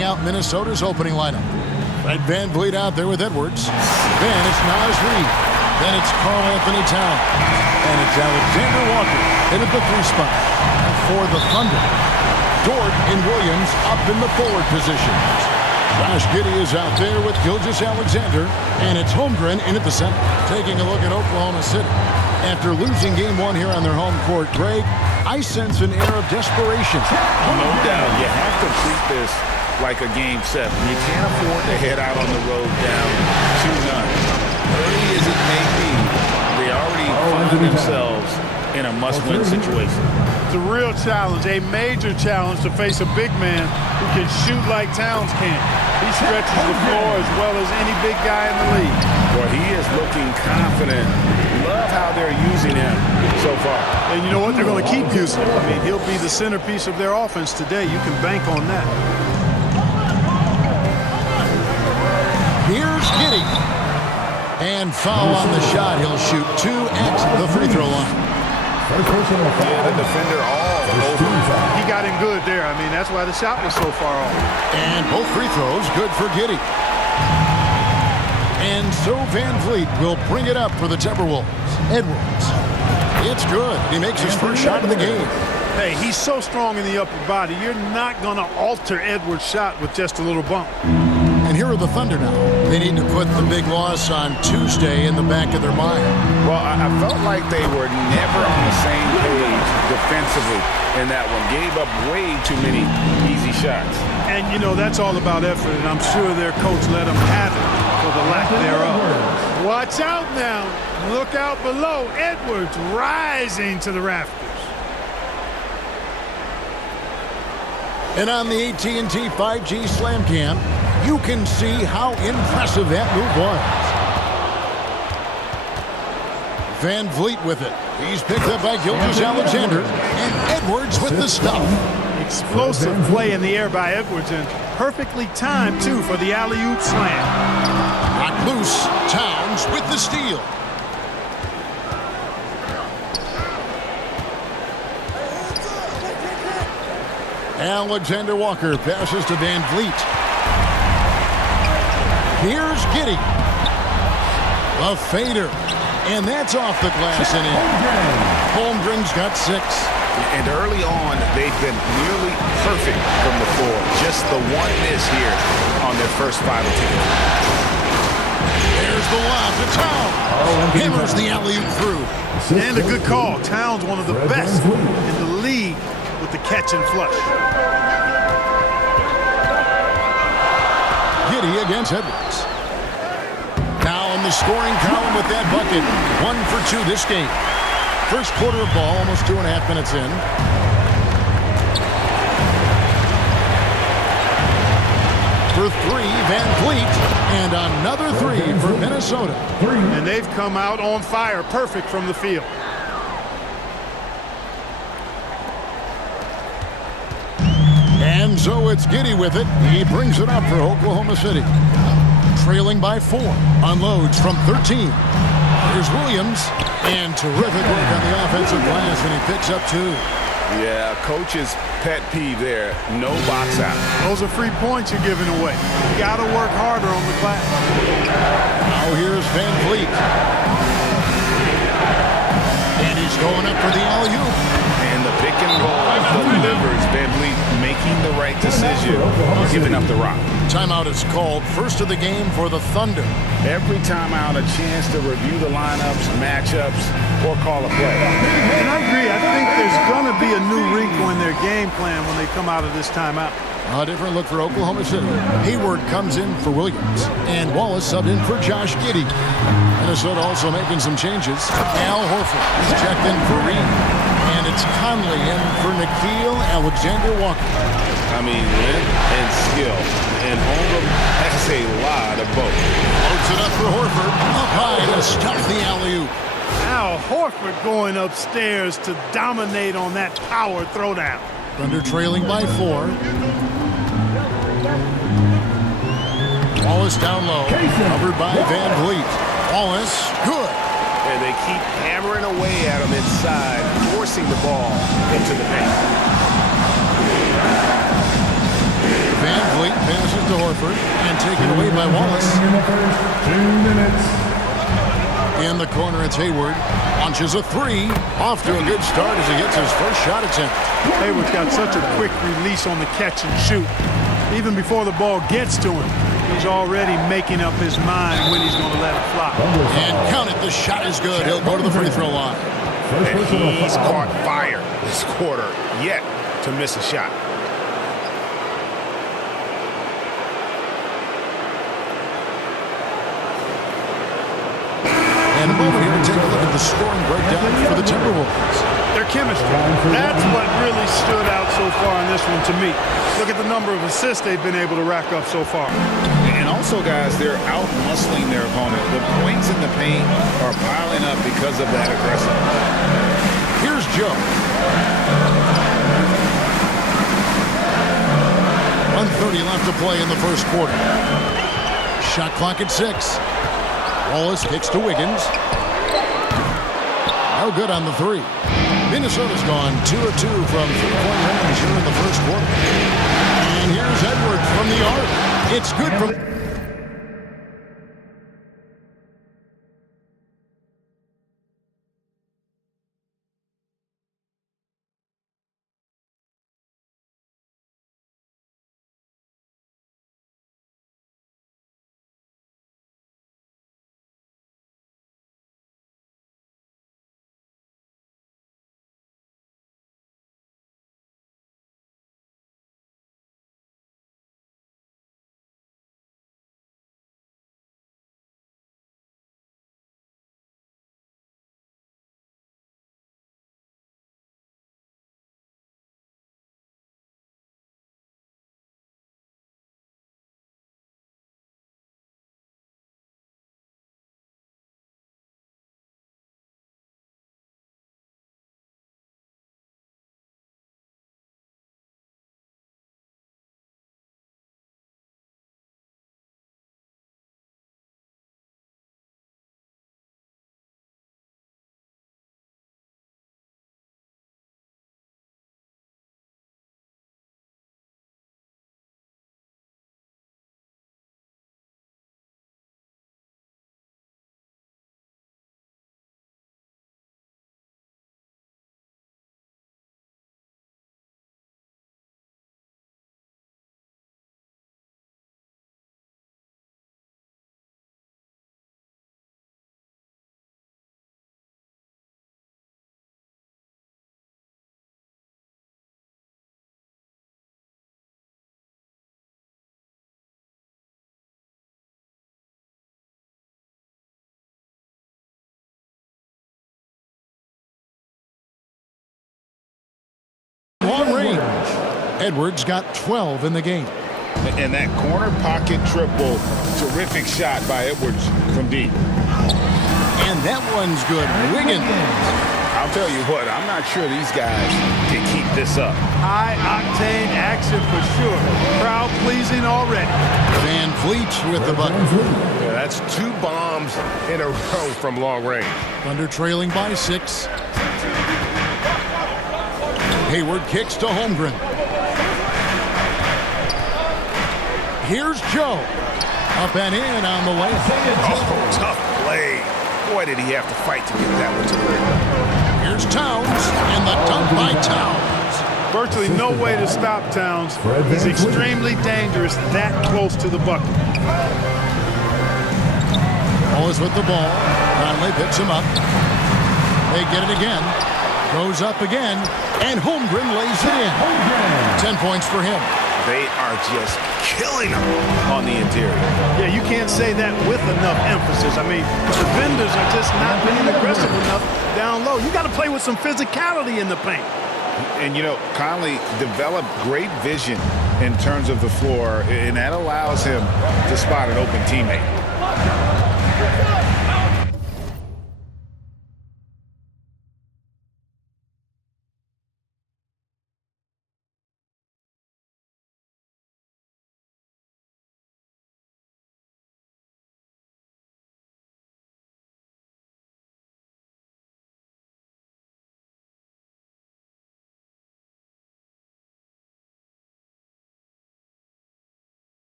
rounding out Minnesota's opening lineup. Fred VanVleet out there with Edwards. Then it's Naz Reid. Then it's Karl Anthony Towns. And it's Alexander Walker in at the 3 spot. And for the Thunder, Dort and Williams up in the forward positions. Josh Giddey is out there with Gilgeous-Alexander. And it's Holmgren in at the center. Taking a look at Oklahoma City. After losing game 1 here on their home court, Greg, I sense an air of desperation. No doubt. You have to treat this like a game 7. You can't afford to head out on the road down 2-0. Early as it may be, they already find themselves in a must-win situation. It's a real challenge, a major challenge to face a big man who can shoot like Towns can. He stretches the floor as well as any big guy in the league. Well, he is looking confident. Love how they're using him so far. And you know what? They're going to keep using him. I mean, he'll be the centerpiece of their offense today. You can bank on that. Here's Giddey. And foul on the shot. He'll shoot 2 at the free throw line. Yeah, the defender all over. He got him good there. I mean, that's why the shot was so far off. And both free throws good for Giddey. And so VanVleet will bring it up for the Timberwolves. Edwards. It's good. He makes his first shot of the game. Hey, he's so strong in the upper body. You're not going to alter Edwards' shot with just a little bump. And here are the Thunder now. They need to put the big loss on Tuesday in the back of their mind. Well, I felt like they were never on the same page defensively in that one. Gave up way too many easy shots. And, you know, that's all about effort, and I'm sure their coach let them have it for the lack thereof. Watch out now. Look out below. Edwards rising to the rafters. And on the AT&T 5G Slam Cam, you can see how impressive that move was. VanVleet with it. He's picked up by Gilgeous-Alexander. And Edwards with the stuff. Explosive play in the air by Edwards, and perfectly timed, too, for the alley-oop slam. Knocked loose. Towns with the steal. Alexander Walker passes to VanVleet. Here's Giddey. A fader. And that's off the glass and in. Holmgren's got 6. And early on, they've been nearly perfect from the floor. Just the one miss here on their first 5 attempts. There's the lob to Towns. Hammers the alley-oop through. And a good call. Towns, one of the best in the league with the catch and flush. Giddey against Edwards. Now in the scoring column with that bucket. 1 for 2 this game. First quarter of ball, almost 2.5 minutes in. For 3, VanVleet. And another 3 for Minnesota. And they've come out on fire. Perfect from the field. And so it's Giddey with it. He brings it up for Oklahoma City. Trailing by 4. Unloads from 13. Here's Williams. And terrific work on the offensive glass, and he picks up 2. Yeah, coach's pet peeve there. No box out. Those are free points you're giving away. You got to work harder on the glass. Now here's VanVleet. And he's going up for the alley-oop. And the pick and roll delivers. VanVleet making the right decision, giving up the rock. Timeout is called. First of the game for the Thunder. Every timeout, a chance to review the lineups, matchups, or call a play. And I agree. I think there's going to be a new wrinkle in their game plan when they come out of this timeout. A different look for Oklahoma City. Hayward comes in for Williams. And Wallace subbed in for Josh Giddey. Minnesota also making some changes. Al Horford is checked in for Reed. And it's Conley in for Nickeil Alexander-Walker. I mean, length and skill. And Holmgren has a lot of both. Loads it up for Horford. Up high to stuff the alley-oop. Al Horford going upstairs to dominate on that power throwdown. Thunder trailing by 4. Wallace down low. Covered by VanVleet. Wallace, good. And they keep hammering away at him inside, forcing the ball into the paint. Van Vliet passes to Horford and taken away by Wallace. In the first 2 minutes. In the corner, it's Hayward. Launches a three. Off to a good start as he gets his first shot attempt. Hayward's got such a quick release on the catch and shoot. Even before the ball gets to him, he's already making up his mind when he's going to let it fly. And count it, the shot is good. He'll go to the free throw line. And he's caught fire this quarter yet to miss a shot. And a moment here to take a look at the scoring breakdown for the Timberwolves. Their chemistry. That's what really stood out so far in this one to me. Look at the number of assists they've been able to rack up so far. And also, guys, they're out-muscling their opponent. The points in the paint are piling up because of that aggressiveness. Here's Joe. 1:30 left to play in the first quarter. Shot clock at 6. Wallace kicks to Wiggins. No good on the three. Minnesota's gone 2 of 2 from three-point range here in the first quarter. And here's Edwards from the arc. It's good from... Long range. Edwards got 12 in the game. And that corner pocket triple, terrific shot by Edwards from deep. And that one's good. Wiggins. I'll tell you what, I'm not sure these guys can keep this up. High-octane action for sure. Crowd pleasing already. Van Vliet with the bucket. Yeah, that's 2 bombs in a row from long range. Thunder trailing by 6. Hayward kicks to Holmgren. Here's Joe. Up and in on the layup. Oh, tough play. Boy, did he have to fight to get that one to the rim. Here's Towns, and the dunk by Towns. Virtually no way to stop Towns. He's extremely dangerous that close to the bucket. Wallace with the ball. Conley picks him up. They get it again. Goes up again, and Holmgren lays it in. 10 points for him. They are just killing them on the interior. Yeah, you can't say that with enough emphasis. I mean, the defenders are just not being aggressive enough down low. You got to play with some physicality in the paint. And, you know, Conley developed great vision in terms of the floor, and that allows him to spot an open teammate.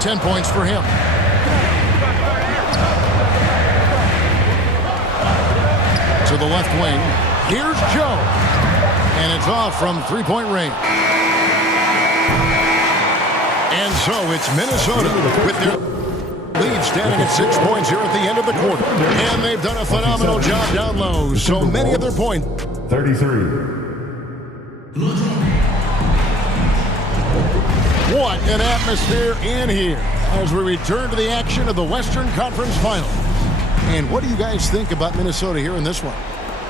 10 points for him. To the left wing. Here's Joe. And it's off from three-point range. And so it's Minnesota with their lead standing at 6 points here at the end of the quarter. And they've done a phenomenal job down low. So many of their points. 33. What an atmosphere in here as we return to the action of the Western Conference Finals. And what do you guys think about Minnesota here in this one?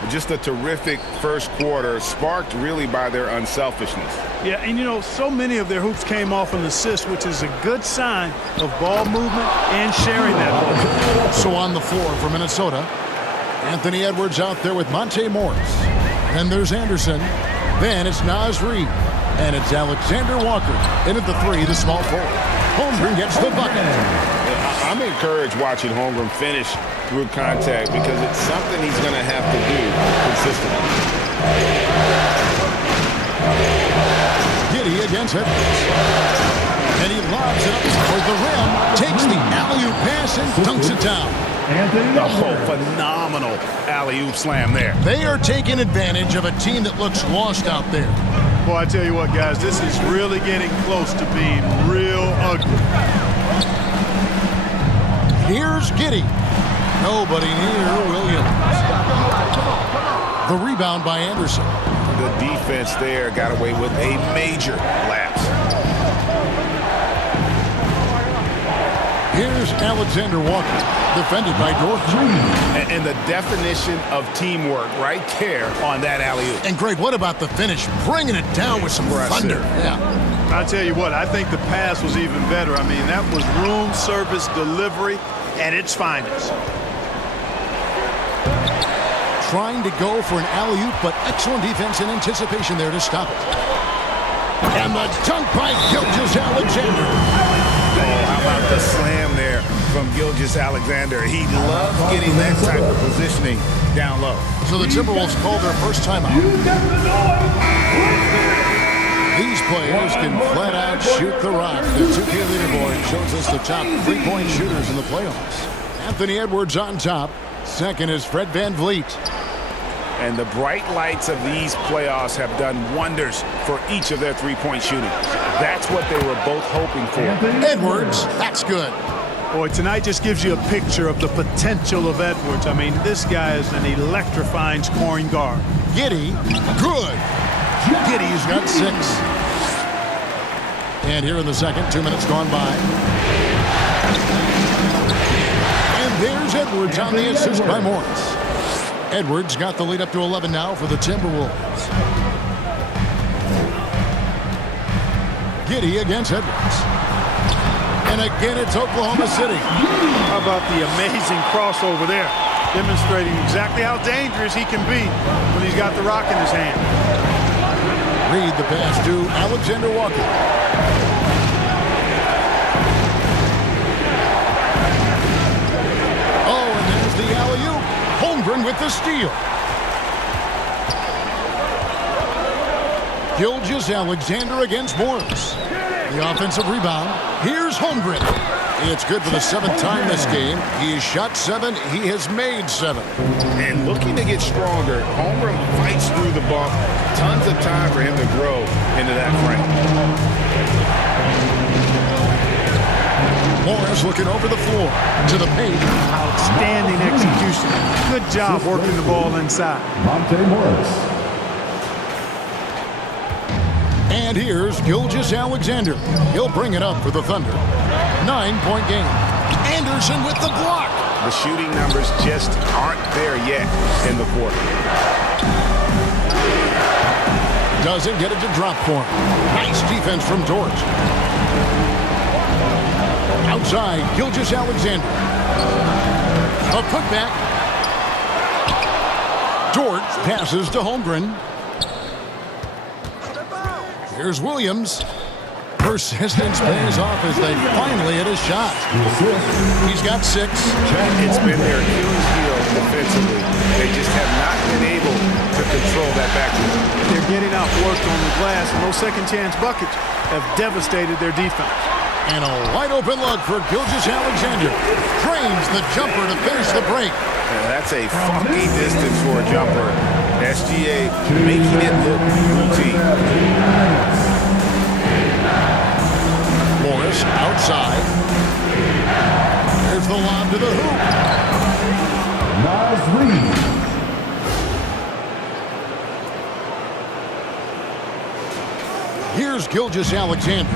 Just a terrific first quarter, sparked really by their unselfishness. Yeah, and you know, so many of their hoops came off an assist, which is a good sign of ball movement and sharing that ball. So on the floor for Minnesota, Anthony Edwards out there with Monte Morris. Then there's Anderson. Then it's Naz Reid. And it's Alexander Walker. In at the three, the small forward. Holmgren gets the bucket. I'm encouraged watching Holmgren finish through contact because it's something he's going to have to do consistently. Giddey against Edwards. And he lobs it up toward the rim, takes the alley-oop pass and dunks it down. Oh, phenomenal alley-oop slam there. They are taking advantage of a team that looks lost out there. Boy, I tell you what, guys, this is really getting close to being real ugly. Here's Giddey. Nobody near Williams. The rebound by Anderson. The defense there got away with a major lapse. Here's Alexander Walker, defended by Dort. And the definition of teamwork right there on that alley-oop. And Greg, what about the finish? Bringing it down with some thunder. Yeah. I tell you what, I think the pass was even better. I mean, that was room service delivery at its finest. Trying to go for an alley-oop, but excellent defense and anticipation there to stop it. And the dunk by Gilgeous-Alexander. Oh, how about the slam there from Gilgeous-Alexander? He loves getting that type of positioning down low. So the Timberwolves call their first timeout. These players can flat out shoot the rock. The 2K leaderboard shows us the top three-point shooters in the playoffs. Anthony Edwards on top. Second is Fred VanVleet. And the bright lights of these playoffs have done wonders for each of their three-point shooting. That's what they were both hoping for. Edwards, that's good. Boy, tonight just gives you a picture of the potential of Edwards. I mean, this guy is an electrifying scoring guard. Giddey, good. Giddey's got 6. And here in the second, 2 minutes gone by. And there's Edwards on the assist by Morris. Edwards got the lead up to 11 now for the Timberwolves. Giddey against Edwards. And again, it's Oklahoma City. How about the amazing crossover there? Demonstrating exactly how dangerous he can be when he's got the rock in his hand. Reid the pass to Alexander Walker. Oh, and there's the alley-oop. Holmgren with the steal. Gilgeous-Alexander against Morris. The offensive rebound. Here's Holmgren. It's good for the 7th time this game. He has shot 7. He has made 7. And looking to get stronger, Holmgren fights through the bump. Tons of time for him to grow into that frame. Morris looking over the floor to the paint. Outstanding execution. Good job working the ball inside. Monte Morris. And here's Gilgeous-Alexander. He'll bring it up for the Thunder. 9-point game. Anderson with the block. The shooting numbers just aren't there yet in the quarter. Doesn't get it to drop for him. Nice defense from Dort. Outside, Gilgeous-Alexander. A putback. Dort passes to Holmgren. Here's Williams. Persistence pays off as they finally hit a shot. He's got 6. It's been their Achilles heel defensively. They just have not been able to control that backcourt. They're getting outworked on the glass, and those second-chance buckets have devastated their defense. And a wide-open look for Gilgeous-Alexander. Drains the jumper to finish the break. That's a funky distance for a jumper. SGA making it look routine. Morris outside. There's the lob to the hoop. Naz Reid. Here's Gilgeous-Alexander.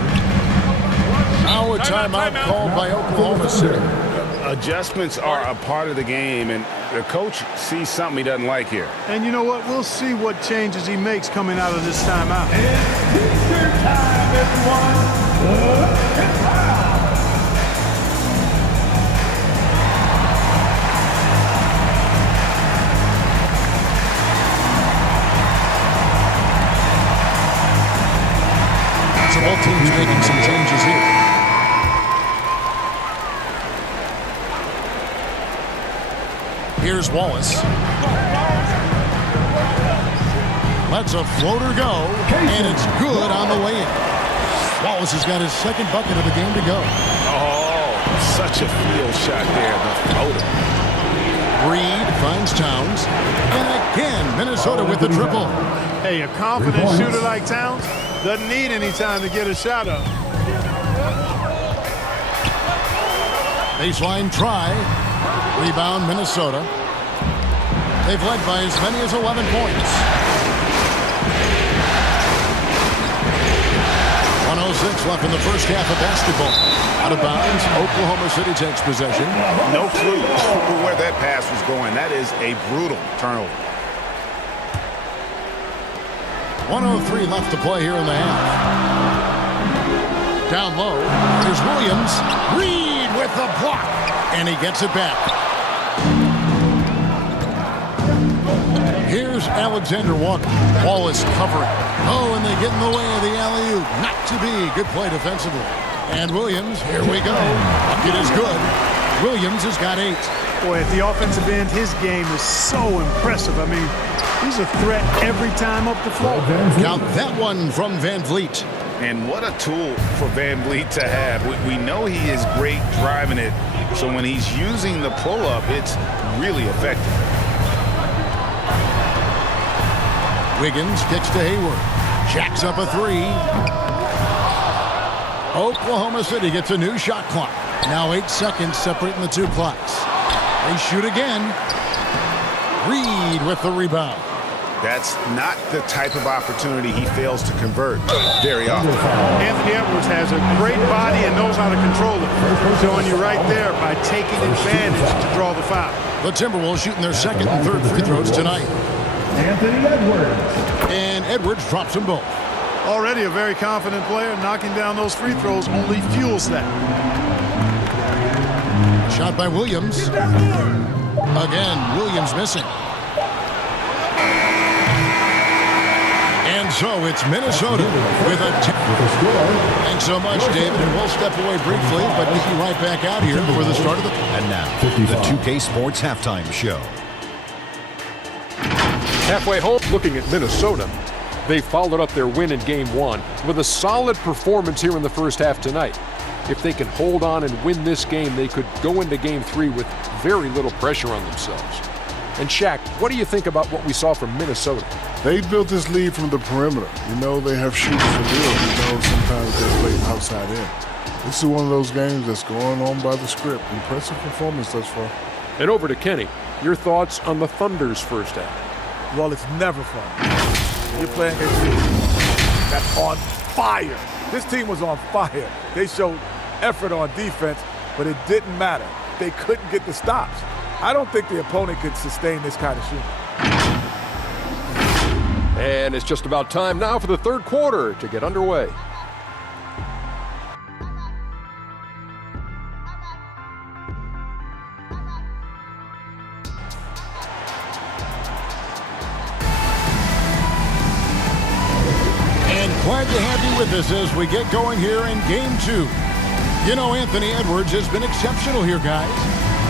Now a timeout called by Oklahoma City. Adjustments are a part of the game, and the coach sees something he doesn't like here. And you know what? We'll see what changes he makes coming out of this timeout. Eastern time, everyone. It's time. So both teams making some changes here. Here's Wallace. Lets a floater go, and it's good on the way in. Wallace has got his second bucket of the game to go. Oh, such a field shot there, the floater. Reed finds Towns, and again, Minnesota with the triple. Hey, a confident shooter like Towns doesn't need any time to get a shot up. Baseline try. Rebound, Minnesota. They've led by as many as 11 points. 1:06 left in the first half of basketball. Out of bounds, Oklahoma City takes possession. No clue where that pass was going. That is a brutal turnover. 1:03 left to play here in the half. Down low, here's Williams. Reed with the block, and he gets it back. Here's Alexander Walker. Wallace covering. Oh, and they get in the way of the alley-oop. Not to be. Good play defensively. And Williams, here we go. Bucket is good. Williams has got 8. Boy, at the offensive end, his game is so impressive. I mean, he's a threat every time up the floor. Count that one from Van Vliet. And what a tool for Van Vliet to have. We know he is great driving it, so when he's using the pull-up, it's really effective. Wiggins kicks to Hayward. Jacks up a 3. Oklahoma City gets a new shot clock. Now 8 seconds separating the two clocks. They shoot again. Reed with the rebound. That's not the type of opportunity he fails to convert very often. Anthony Edwards has a great body and knows how to control it. Showing you right there by taking advantage to draw the foul. The Timberwolves shooting their second and third free throws tonight. Anthony Edwards. And Edwards drops them both. Already a very confident player. Knocking down those free throws only fuels that. Shot by Williams. Again, Williams missing. And so it's Minnesota with a Thanks so much, David. And we'll step away briefly, but we'll be right back out here for the start of the... And now, the 2K Sports Halftime Show. Halfway home, looking at Minnesota. They followed up their win in Game 1 with a solid performance here in the first half tonight. If they can hold on and win this game, they could go into Game 3 with very little pressure on themselves. And Shaq, what do you think about what we saw from Minnesota? They built this lead from the perimeter. You know, they have shooters for real. You know, sometimes they play outside in. This is one of those games that's going on by the script. Impressive performance thus far. And over to Kenny. Your thoughts on the Thunder's first half? Well, it's never fun. You're playing a team that's on fire. This team was on fire. They showed effort on defense, but it didn't matter. They couldn't get the stops. I don't think the opponent could sustain this kind of shooting. And it's just about time now for the third quarter to get underway. Glad to have you with us as we get going here in Game 2. You know, Anthony Edwards has been exceptional here, guys.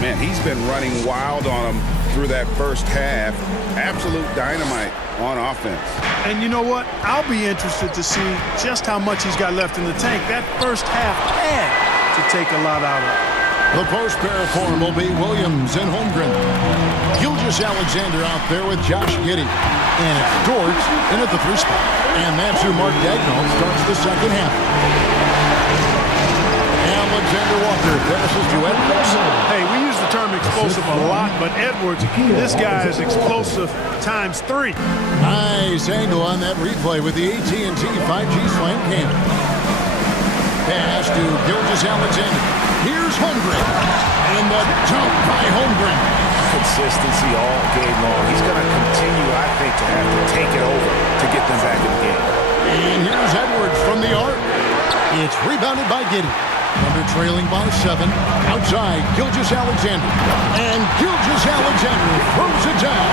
Man, he's been running wild on him through that first half. Absolute dynamite on offense. And you know what? I'll be interested to see just how much he's got left in the tank. That first half had to take a lot out of it. The post pair form will be Williams and Holmgren. Gilgeous-Alexander out there with Josh Giddey. And it's Dort in at the 3 spot. And that's who Mark Daigneault starts the second half. Alexander Walker passes to Edwards. Hey, we use the term explosive a lot, but Edwards, this guy is explosive times 3. Nice angle on that replay with the AT&T 5G Slam Cam. Pass to Gilgeous-Alexander. Here's Holmgren. And the jump by Holmgren. Consistency all game long. He's going to continue, I think, to have to take it over to get them back in the game. And here's Edwards from the arc. It's rebounded by Giddey. Thunder trailing by 7. Outside, Gilgeous-Alexander. And Gilgeous-Alexander throws it down.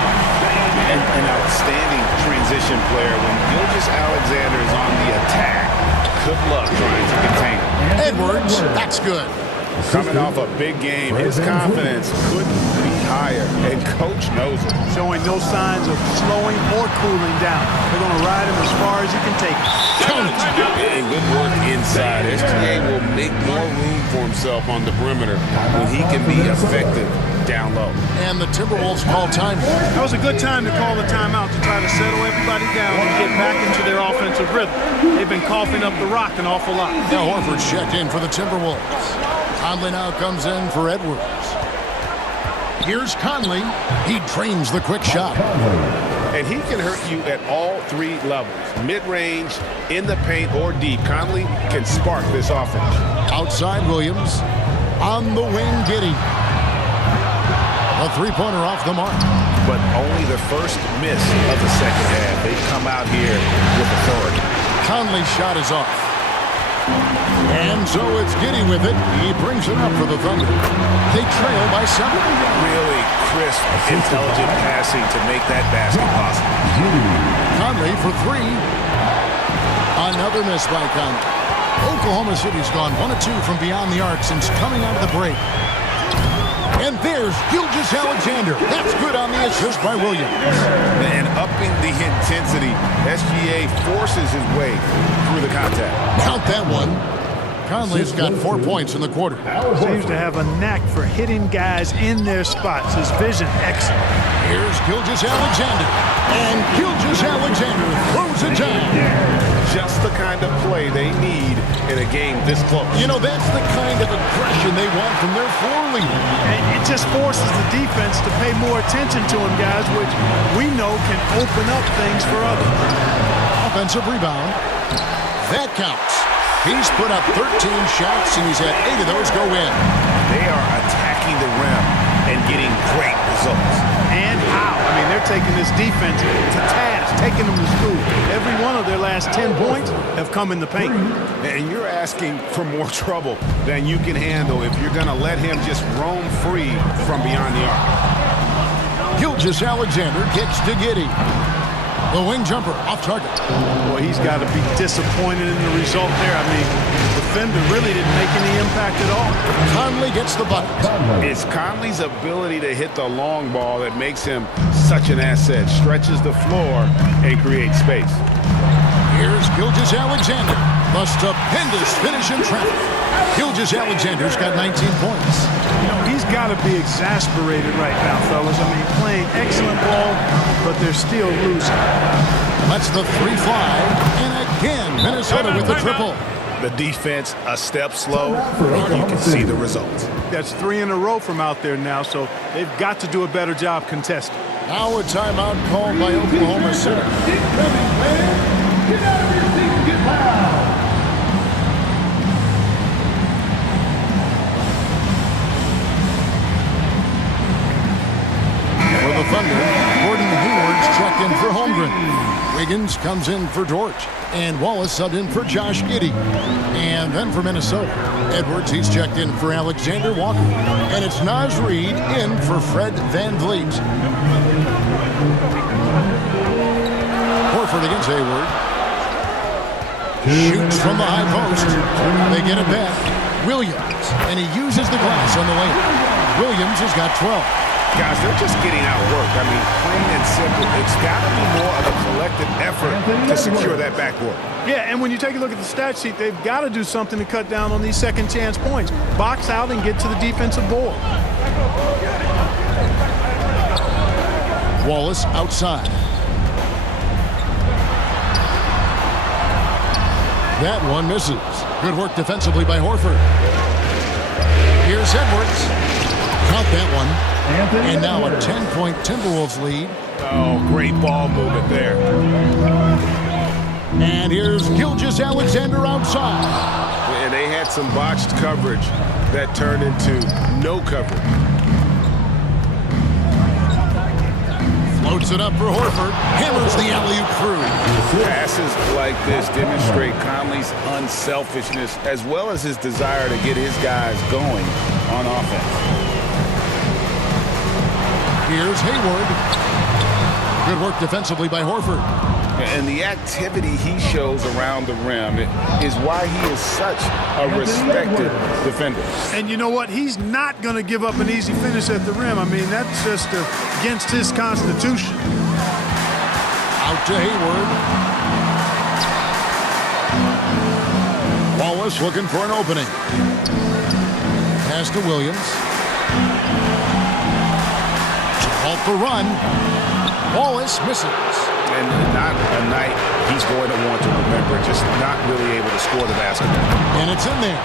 An outstanding transition player. When Gilgeous-Alexander is on the attack, good luck trying to contain him. Edwards, that's good. Coming off a big game, his confidence couldn't be higher, and Coach knows it. Showing no signs of slowing or cooling down. They're going to ride him as far as he can take it. And good work inside. SGA will make more room for himself on the perimeter when he can be effective down low. And the Timberwolves call time. That was a good time to call the timeout to try to settle everybody down and get back into their offensive rhythm. They've been coughing up the rock an awful lot. Now Horford's checked in for the Timberwolves. Conley now comes in for Edwards. Here's Conley. He drains the quick shot. And he can hurt you at all 3 levels. Mid-range, in the paint, or deep. Conley can spark this offense. Outside Williams. On the wing, Giddey. A 3-pointer off the mark. But only the first miss of the second half. They come out here with authority. Conley's shot is off. And so it's Giddey with it. He brings it up for the Thunder. They trail by 7. Really crisp, intelligent passing to make that basket possible. Conley for 3. Another miss by Conley. Oklahoma City's gone 1 of 2 from beyond the arc since coming out of the break. And there's Gilgeous-Alexander. That's good on the assist by Williams. And upping the intensity, SGA forces his way through the contact. Count that one. Conley's got 4 points in the quarter. Seems to have a knack for hitting guys in their spots. His vision, excellent. Here's Gilgeous-Alexander. And Gilgeous-Alexander throws it down. Just the kind of play they need in a game this close. You know, that's the kind of aggression they want from their floor leader. And it just forces the defense to pay more attention to him, guys, which we know can open up things for others. Offensive rebound. That counts. He's put up 13 shots, and he's had 8 of those go in. They are attacking the rim and getting great results. And how? I mean, they're taking this defense to task, taking them to school. Every one of their last 10 points have come in the paint. And you're asking for more trouble than you can handle if you're going to let him just roam free from beyond the arc. Gilgeous-Alexander gets to Giddey. The wing jumper off target. Boy, he's got to be disappointed in the result there. I mean, the defender really didn't make any impact at all. Conley gets the bucket. It's Conley's ability to hit the long ball that makes him such an asset. Stretches the floor and creates space. Here's Gilgeous-Alexander. The stupendous finish in traffic. Gilgeous-Alexander's got 19 points. You know, he's got to be exasperated right now, fellas. I mean, playing excellent ball, but they're still losing. That's the 3 fly. And again, Minnesota with the triple. The defense a step slow, and you can see the results. That's 3 in a row from out there now, so they've got to do a better job contesting. Now a timeout called by Oklahoma City. Get out of your seat and get loud. For the Thunder, Gordon Hayward's checked in for Holmgren. Wiggins comes in for Dort. And Wallace subbed in for Josh Giddey. And then for Minnesota, Edwards, he's checked in for Alexander Walker. And it's Naz Reid in for Fred VanVleet. Horford against Hayward. Shoots from the high post. They get it back. Williams, and he uses the glass on the lane. Williams has got 12. Guys, they're just getting outworked. I mean, plain and simple. It's got to be more of a collective effort to secure that backboard. Yeah, and when you take a look at the stat sheet, they've got to do something to cut down on these second chance points. Box out and get to the defensive board. Wallace outside. That one misses. Good work defensively by Horford. Here's Edwards. Count that one. And now a 10-point Timberwolves lead. Oh, great ball movement there. And here's Gilgeous-Alexander outside. And they had some botched coverage that turned into no coverage. Floats it up for Horford. Hammers the alley-oop through. Passes like this demonstrate Conley's unselfishness as well as his desire to get his guys going on offense. Here's Hayward. Good work defensively by Horford. And the activity he shows around the rim is why he is such a respected defender. And you know what? He's not going to give up an easy finish at the rim. I mean, that's just against his constitution. Out to Hayward. Wallace looking for an opening. Pass to Williams. To halt the run. Wallace misses. And not a night he's going to want to remember, just not really able to score the basketball. And it's in there.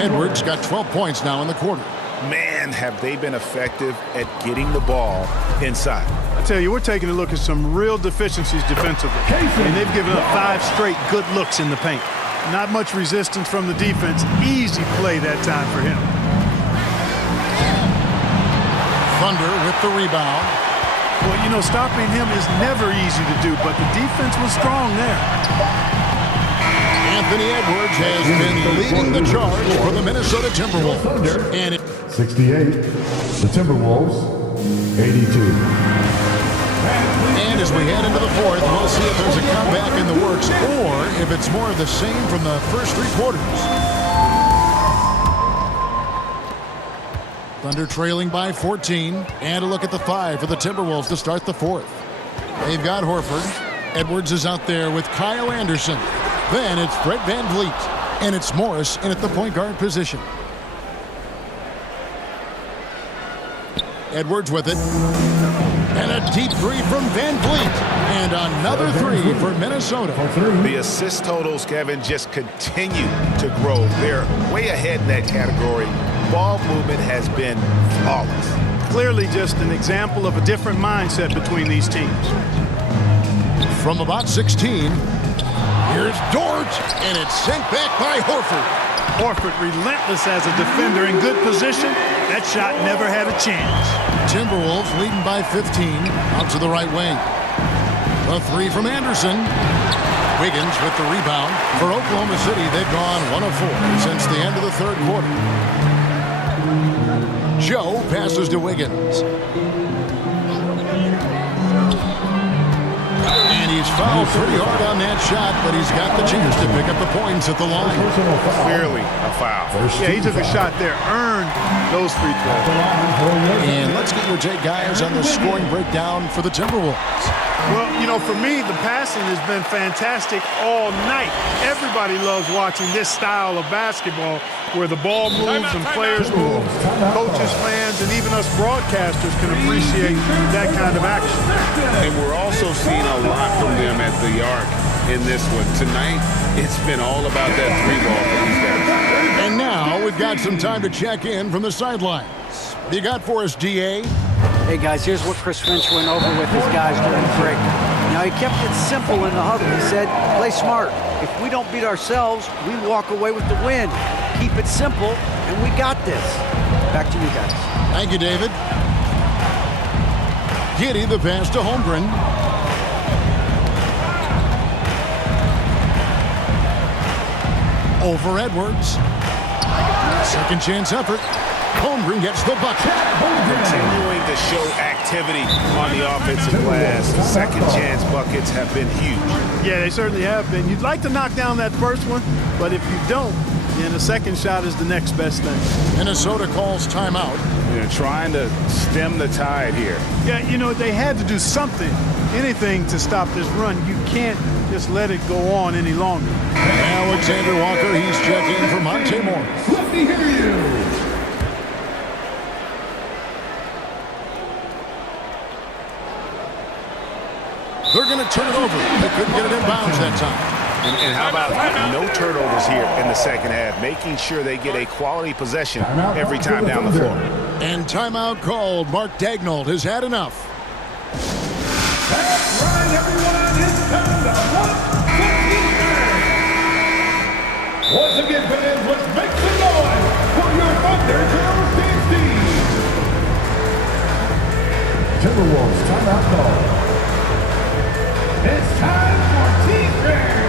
Edwards got 12 points now in the quarter. Man, have they been effective at getting the ball inside. I tell you, we're taking a look at some real deficiencies defensively. And they've given up 5 straight good looks in the paint. Not much resistance from the defense. Easy play that time for him. Thunder with the rebound. Well, you know, stopping him is never easy to do, but the defense was strong there. Anthony Edwards has been leading the charge for the Minnesota Timberwolves. And 68. The Timberwolves, 82. And as we head into the fourth, we'll see if there's a comeback in the works or if it's more of the same from the first 3 quarters. Thunder trailing by 14. And a look at the 5 for the Timberwolves to start the fourth. They've got Horford. Edwards is out there with Kyle Anderson. Then it's Fred VanVleet. And it's Morris in at the point guard position. Edwards with it. And a deep 3 from VanVleet. And another 3 for Minnesota. The assist totals, Kevin, just continue to grow. They're way ahead in that category. Ball movement has been flawless. Clearly just an example of a different mindset between these teams. From about 16, here's Dort, and it's sent back by Horford. Horford relentless as a defender in good position. That shot never had a chance. Timberwolves leading by 15 out to the right wing. A 3 from Anderson. Wiggins with the rebound. For Oklahoma City, they've gone 1 of 4 since the end of the third quarter. Joe passes to Wiggins. And he's fouled pretty hard on that shot, but he's got the chance to pick up the points at the line. Clearly a foul. Yeah, he took a shot there, earned those free throws. And let's get your take, guys, on the scoring breakdown for the Timberwolves. Well, you know, for me, the passing has been fantastic all night. Everybody loves watching this style of basketball where the ball moves and players move. Coaches, fans, and even us broadcasters can appreciate that kind of action. And we're also seeing a lot from them at the arc in this one. Tonight, it's been all about that 3-ball for these guys. And now we've got some time to check in from the sidelines. You got for us, DA? Hey, guys, here's what Chris Finch went over with his guys during the break. Now, he kept it simple in the huddle. He said, play smart. If we don't beat ourselves, we walk away with the win. Keep it simple, and we got this. Back to you guys. Thank you, David. Giddey, the pass to Holmgren. Over Edwards. Second chance effort. Holmgren gets the bucket. Continuing to show activity on the offensive glass. Second chance buckets have been huge. Yeah, they certainly have been. You'd like to knock down that first one, but if you don't, And the second shot is the next best thing. Minnesota calls timeout. Trying to stem the tide here. Yeah, they had to do something, anything to stop this run. You can't just let it go on any longer. Alexander Walker, he's checking for Monte Morris. Let me hear you. They're going to turn it over. They couldn't get it in bounds that time. And how about no turnovers here in the second half, making sure they get a quality possession every time down the floor. And timeout called. Mark Daigneault has had enough. That's right, everyone. It's time to run the defense. Once again, fans, let's make some noise for your Thunder General Steve. Timberwolves timeout call. It's time for defense.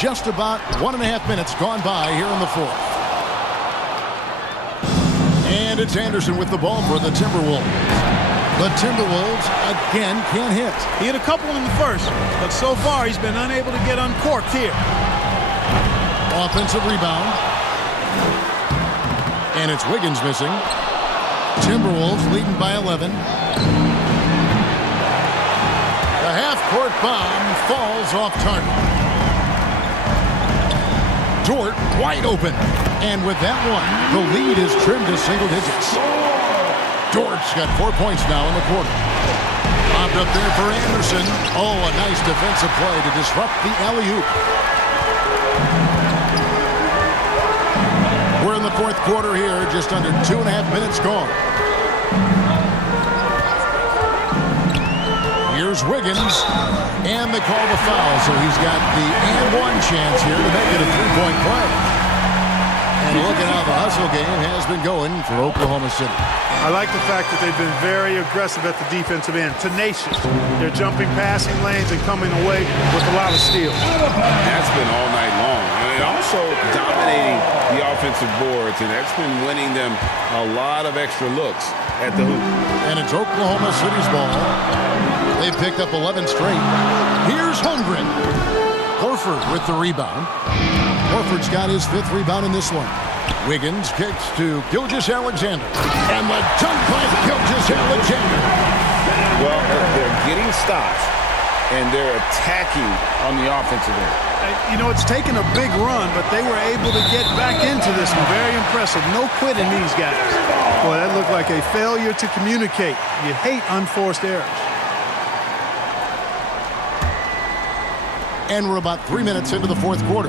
Just about 1.5 minutes gone by here in the fourth. And it's Anderson with the ball for the Timberwolves. The Timberwolves again can't hit. He hit a couple in the first, but so far he's been unable to get uncorked here. Offensive rebound. And it's Wiggins missing. Timberwolves leading by 11. The half-court bomb falls off target. Dort wide open. And with that one, the lead is trimmed to single digits. Dort's got 4 points now in the quarter. Popped up there for Anderson. Oh, a nice defensive play to disrupt the alley-oop. We're in the fourth quarter here, just under 2.5 minutes gone. Here's Wiggins, and they call the foul, so he's got the and-one chance here to make it a three-point play. And look at how the hustle game has been going for Oklahoma City. I like the fact that they've been very aggressive at the defensive end, tenacious. They're jumping passing lanes and coming away with a lot of steals. That's been all night long. And also dominating the offensive boards, and that's been winning them a lot of extra looks at the hoop. And it's Oklahoma City's ball. They've picked up 11 straight. Here's Holmgren. Horford with the rebound. Horford's got his 5th rebound in this one. Wiggins kicks to Gilgeous-Alexander. And the dunk by Gilgeous-Alexander. Well, they're getting stops, and they're attacking on the offensive end. It's taken a big run, but they were able to get back into this one. Very impressive. No quitting these guys. Boy, that looked like a failure to communicate. You hate unforced errors. And we're about 3 minutes into the fourth quarter.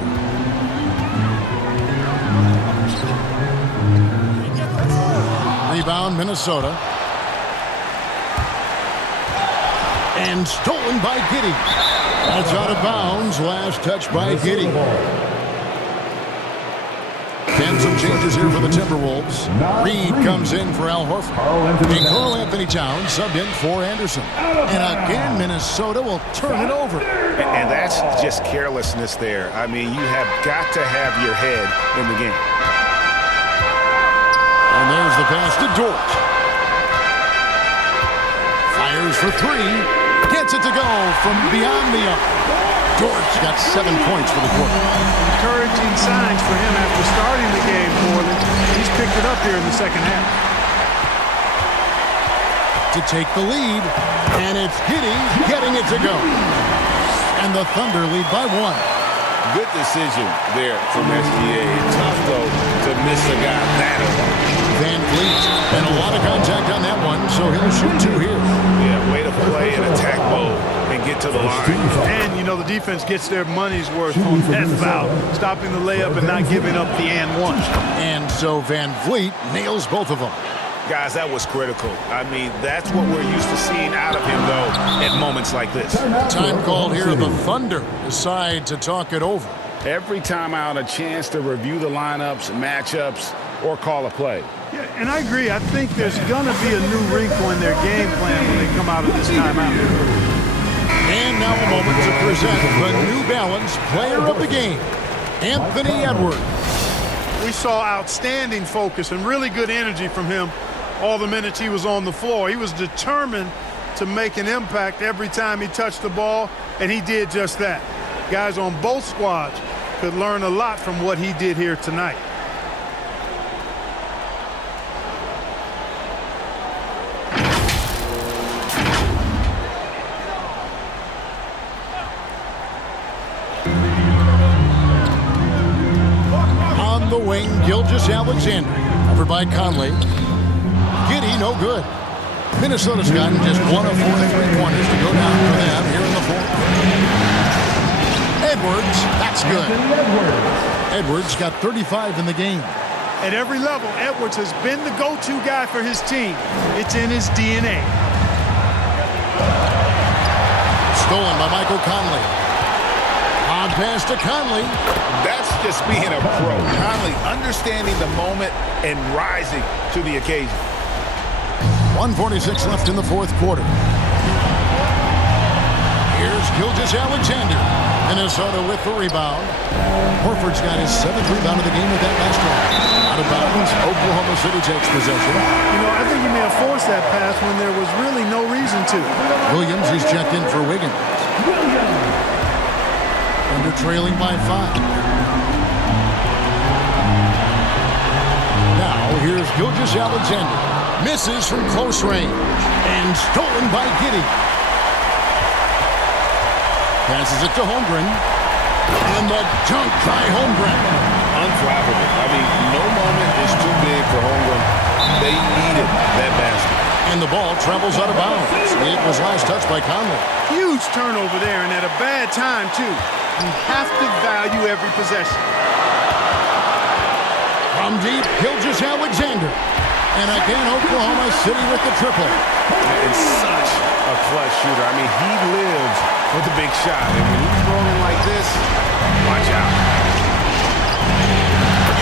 Rebound, Minnesota. And stolen by Giddey. That's out of bounds. Last touch by Giddey. And some changes here for the Timberwolves. Reed comes in for Al Horford. And Karl-Anthony Towns subbed in for Anderson. And again, Minnesota will turn it over. And that's just carelessness there. I mean, you have got to have your head in the game. And there's the pass to Dort. Fires for three. Gets it to go from beyond the arc. Dortch got 7 points for the quarter. Encouraging signs for him after starting the game poorly. He's picked it up here in the second half. To take the lead, and it's Giddey getting it to go. And the Thunder lead by 1. Good decision there from SGA. Tough, though, to miss a guy that open. Van Vliet, and a lot of contact on that one, so he'll shoot 2 here. Yeah, way to play in attack mode and get to the line. And, you know, the defense gets their money's worth on that foul, stopping the layup and not giving up the and one. And so Van Vliet nails both of them. Guys, that was critical. I mean, that's what we're used to seeing out of him, though, at moments like this. Time called here. The Thunder decide to talk it over. Every time out, a chance to review the lineups, matchups, or call a play. Yeah, and I agree. I think there's going to be a new wrinkle in their game plan when they come out of this timeout. And now a moment to present the New Balance Player of the Game, Anthony Edwards. We saw outstanding focus and really good energy from him all the minutes he was on the floor. He was determined to make an impact every time he touched the ball, and he did just that. Guys on both squads could learn a lot from what he did here tonight. On the wing, Gilgeous-Alexander, covered by Conley. Giddey, no good. Minnesota's gotten just 1 of 4 3-pointers to go down for them here in the fourth. Edwards, that's good. Edwards got 35 in the game. At every level, Edwards has been the go-to guy for his team. It's in his DNA. Stolen by Michael Conley. On pass to Conley. That's just being a pro. Conley understanding the moment and rising to the occasion. 1:46 left in the fourth quarter. Here's Gilgeous-Alexander. Minnesota with the rebound. Horford's got his 7th rebound of the game with that last one. Out of bounds, Oklahoma City takes possession. You know, I think he may have forced that pass when there was really no reason to. Williams is checked in for Wiggins. Under trailing by 5. Now here's Gilgeous-Alexander. Misses from close range. And stolen by Giddey. Passes it to Holmgren. And the dunk by Holmgren. Unflappable. I mean, no moment is too big for Holmgren. They needed that basket. And the ball travels out of bounds. It was last touched by Conley. Huge turnover there, and at a bad time, too. You have to value every possession. From deep, Gilgeous-Alexander. And again, Oklahoma City with the triple. And such a clutch shooter. I mean, he lives with a big shot. And when he's rolling like this, watch out.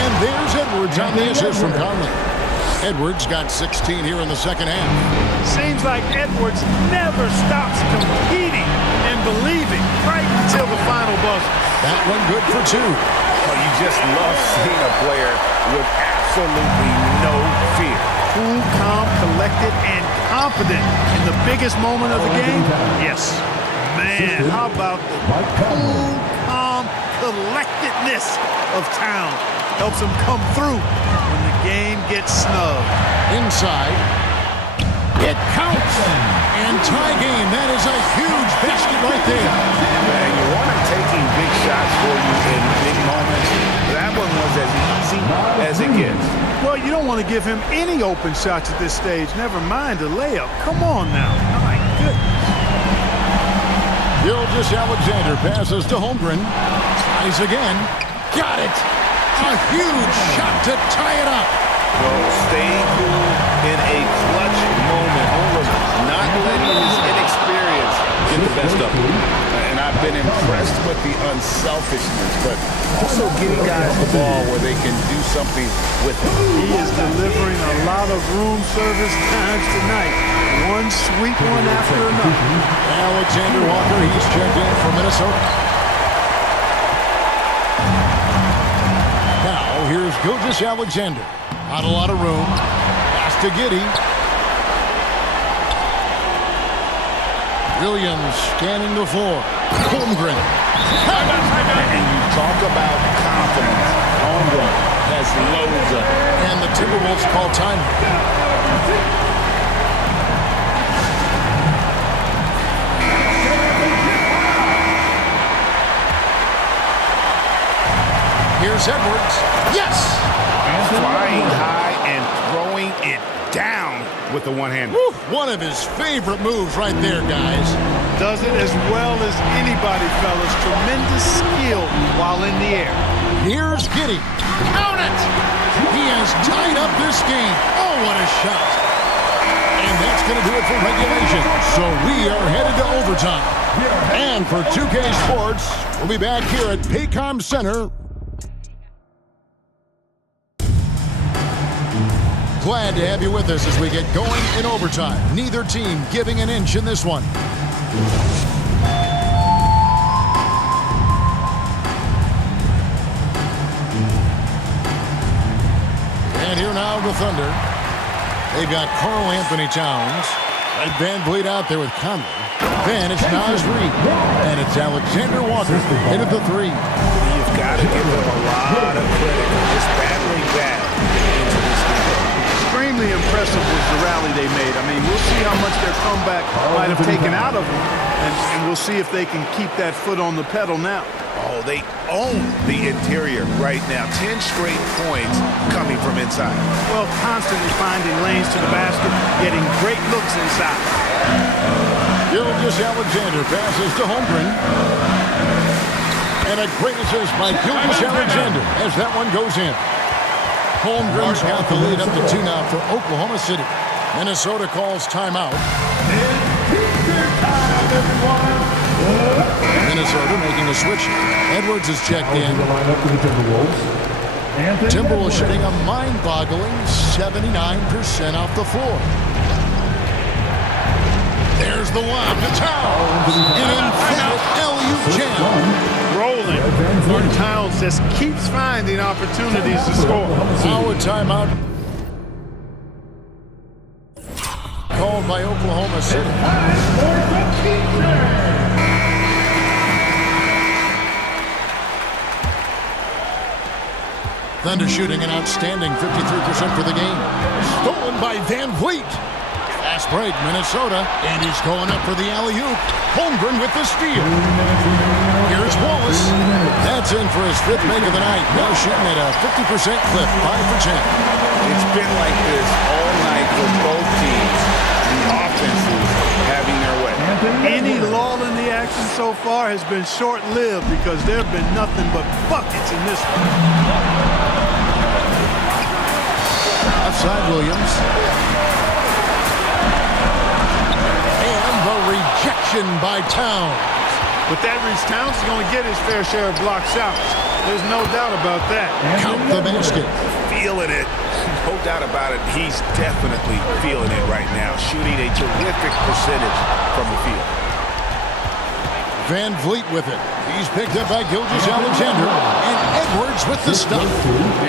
And there's Edwards on the assist from Conley. Edwards got 16 here in the second half. Seems like Edwards never stops competing and believing right until the final buzzer. That one good for 2. Oh, you just love seeing a player with absolutely no fear. Cool, calm, collected, and confident in the biggest moment of the game? Yes. Man, how about the cool, calm, collectedness of Town? Helps him come through when the game gets snug. Inside. It counts. And tie game. That is a huge basket right there. Man, you want him taking big shots for you in big moments. That one was as easy as it gets. Well, you don't want to give him any open shots at this stage. Never mind a layup. Come on now. My goodness. Gilgeous-Alexander passes to Holmgren. Tries again. Got it. A huge shot to tie it up. Well, staying cool in a clutch moment. Holmgren not letting his inexperience get the best of him. And I've been impressed with the unselfishness, but also getting guys the ball where they can do something with it. He is delivering a lot of room service times tonight. One sweet one after another. Alexander Walker, he's checked in for Minnesota. Now, here's Gilgeous-Alexander. Not a lot of room. Pass to Giddey. Williams scanning the floor. Holmgren. And you talk about confidence. Holmgren has loads of it. And the Timberwolves call time. Here's Edwards. Yes! Flying high and throwing it down with the one-hander. One of his favorite moves right there, guys. Does it as well as anybody, fellas. Tremendous skill while in the air. Here's Giddey. Count it! He has tied up this game. Oh, what a shot. And that's going to do it for regulation. So we are headed to overtime. And for 2K Sports, we'll be back here at Paycom Center. Glad to have you with us as we get going in overtime. Neither team giving an inch in this one. And here now the Thunder. They've got Karl Anthony Towns. And Van Vliet out there with Conley. Then it's Naz Reid. And it's Alexander Walker in at the three. You've got to give them a lot of credit for just battling back into this game. Extremely impressive was the rally they made. I mean, we'll see how much their comeback might have taken out of them, and we'll see if they can keep that foot on the pedal now. Oh, they own the interior right now. 10 straight points coming from inside. Well, constantly finding lanes to the basket, getting great looks inside. Gilgeous Alexander passes to Holmgren. And a great assist by Gilgeous Alexander as that one goes in. Holmgren's got the lead up to 2 now for Oklahoma City. Minnesota calls timeout. Minnesota making a switch. Edwards is checked in. Timberwolves shooting a mind-boggling 79% off the floor. There's the lob to Towns. An emphatic alley-oop jam. Rolling. Gordon Towns just keeps finding opportunities to score. Now a timeout called by Oklahoma City. Thunder shooting an outstanding 53% for the game. Stolen by Van Vliet. Fast break, Minnesota, and he's going up for the alley-oop. Holmgren with the steal. Here's Wallace. That's in for his 5th make of the night. Now shooting at a 50% clip, 5 for 10. It's been like this all night for both teams. The offenses having their way. Any lull in the action so far has been short-lived because there have been nothing but buckets in this one. Outside Williams. And the rejection by Towns. With that reach, Towns is going to get his fair share of block shots. There's no doubt about that. Count the basket. Feeling it. No doubt about it. He's definitely feeling it right now. Shooting a terrific percentage from the field. Van Vliet with it. He's picked up by Gilgeous Alexander. And Edwards with the stuff.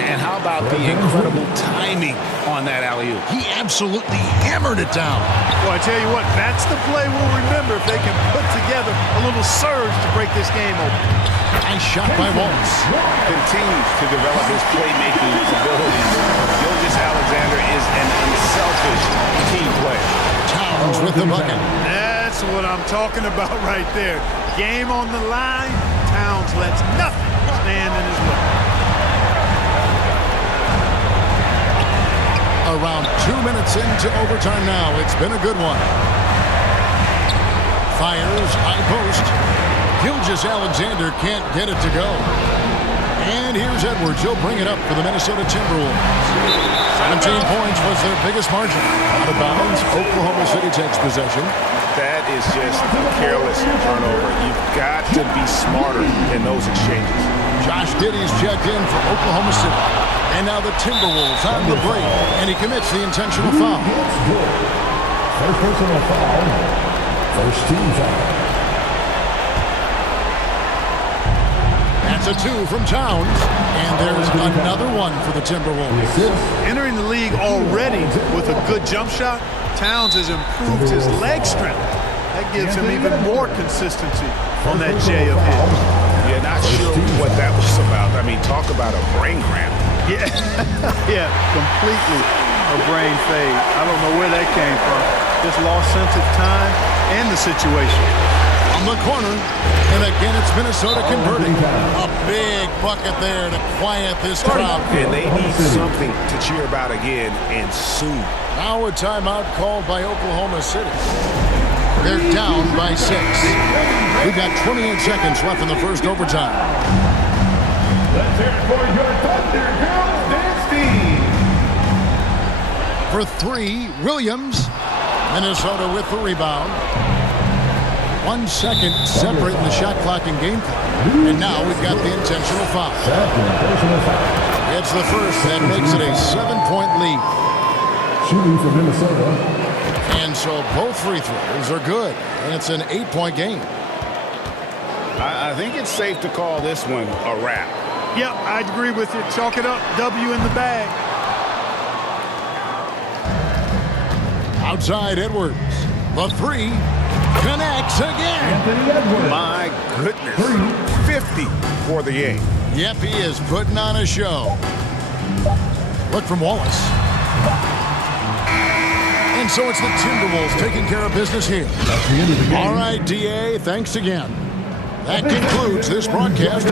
And how about the incredible timing on that alley-oop? He absolutely hammered it down. Well, I tell you what, that's the play we'll remember if they can put together a little surge to break this game open. Nice shot by Wallace. Continues to develop his playmaking abilities. Gilgeous Alexander is an unselfish team player. Towns with the bucket. That's what I'm talking about right there. Game on the line, Towns lets nothing stand in his way. Around 2 minutes into overtime now. It's been a good one. Fires, high post. Gilgeous Alexander can't get it to go. And here's Edwards. He'll bring it up for the Minnesota Timberwolves. 17 points was their biggest margin. Out of bounds, Oklahoma City takes possession. That is just a careless turnover. You've got to be smarter in those exchanges. Josh Giddey's checked in for Oklahoma City. And now the Timberwolves on the break. And he commits the intentional foul. First personal foul. First team foul. That's a 2 from Towns. And there's another one for the Timberwolves. Entering the league already with a good jump shot, Towns has improved his leg strength. That gives him even more consistency on that J of his. Yeah, not sure what that was about. I mean, talk about a brain cramp. Yeah, yeah, completely a brain fade. I don't know where that came from. Just lost sense of time and the situation. On the corner, and again it's Minnesota converting. A big bucket there to quiet this crowd. And they need something to cheer about again, and soon. Now a timeout called by Oklahoma City. They're down by 6. We've got 28 seconds left in the first overtime. Let's hear it for your Thunder Girls dance team. For 3, Williams. Minnesota with the rebound. 1 second separate in the shot clock and game clock. And now we've got the intentional foul. It's the first that makes it a 7-point lead. Shooting for Minnesota. And so both free throws are good. And it's an 8-point game. I think it's safe to call this one a wrap. Yep, I'd agree with you. Chalk it up. W in the bag. Outside Edwards. The 3 connects again. My goodness. 50 for the game. Yep, he is putting on a show. Look from Wallace. And so it's the Timberwolves taking care of business here. All right, DA, thanks again. That concludes this broadcast.